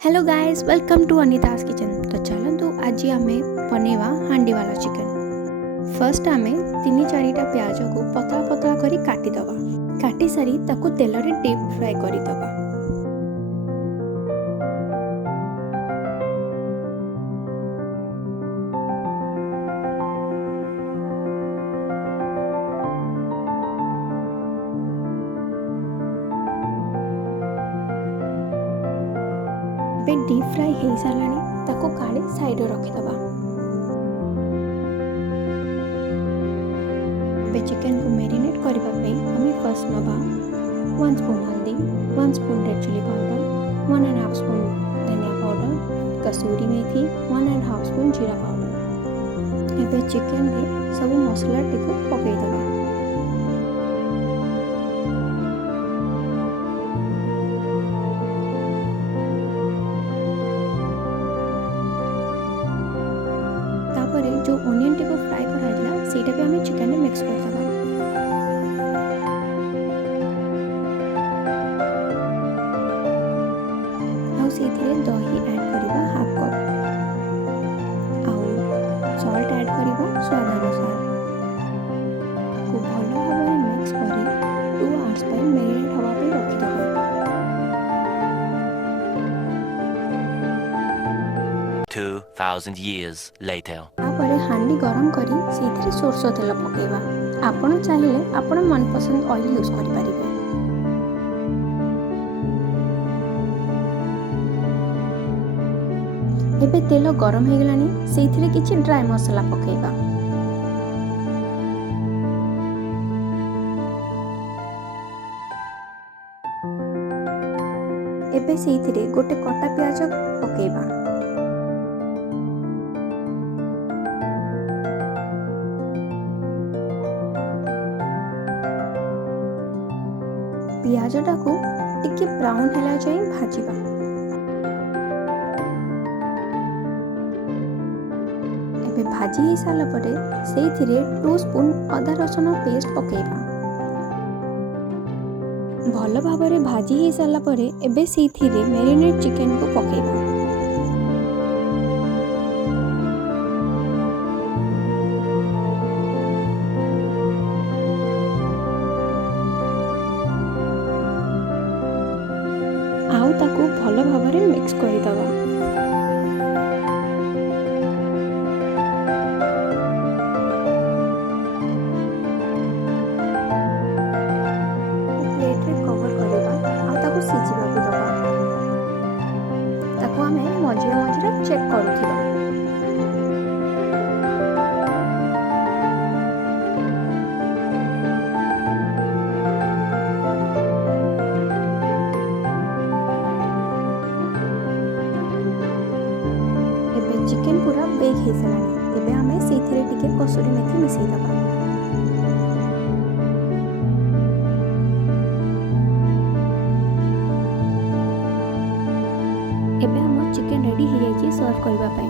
Hello guys, welcome to Anita's kitchen. तो चलतु आज आम बनवा हांडी वाला चिकन। फर्स्ट आम 3-4टा प्याज को पतला पतला करी काटिदवा। काटी सारी ताकू तेल रे डीप फ्राई करदवा। डीप फ्राई हो सारा ताको काढ़ी साइड रखिदबा। चिकन को मैरिनेट करने हमें फर्स्ट नवा 1 स्पून हल्दी, 1 spoon red chilli powder, 1.5 spoon धनिया पाउडर, कसूरी मेथी, 1.5 स्पून जीरा पाउडर। एबे चिकन रे सब मसला टिको पकईदबा। जो ओनियन टी को फ्राई कराइला सेटा भी हमें चिकन में मिक्स कर दबा। आउ सेथिरे दही ऐड करिबा हाफ कप। आउ सॉल्ट ऐड करिबा स्वाद अनुसार। को भलो भाबरे मिक्स करी 2 आवर्स पर मैरिनेट हवा पे रखि दबा। 2000 years later तापर हांडी गरम करी सेथिरे सोरसो तेल पकेबा। आपण चाहिले आपण मनपसंद ऑयल यूज करि परिबे। एबे तेल गरम हे गलानी सेथिरे किछि ड्राई मसाला पकेबा। एबे सेथिरे गोटे कटा प्याज पकेबा। पियाजटा को टिके ब्राउन हैला जाई भाजीबा। एबे भाजी ही साला परे सेथिरे 2 स्पून अदा रसुन पेस्ट पकेबा। भलो भाबरे भाजी ही साला परे एबे सेथिरे मैरिनेट चिकन को पकेबा। आउ ताकू भलो भाबरे मिक्स करिदबा। प्लेट रे कवर करिबा आ ताकू सिजिबाकू दबा। ताकू हमें मझिरे मझिरे चेक करूथिबा। चिकन पूरा बेक हो सारा। तेबे हमें सेथिरे टिके कसूरी मेथी मिसई दबा। एबे हम चिकन रेडी हो जाई सर्व करबा पई।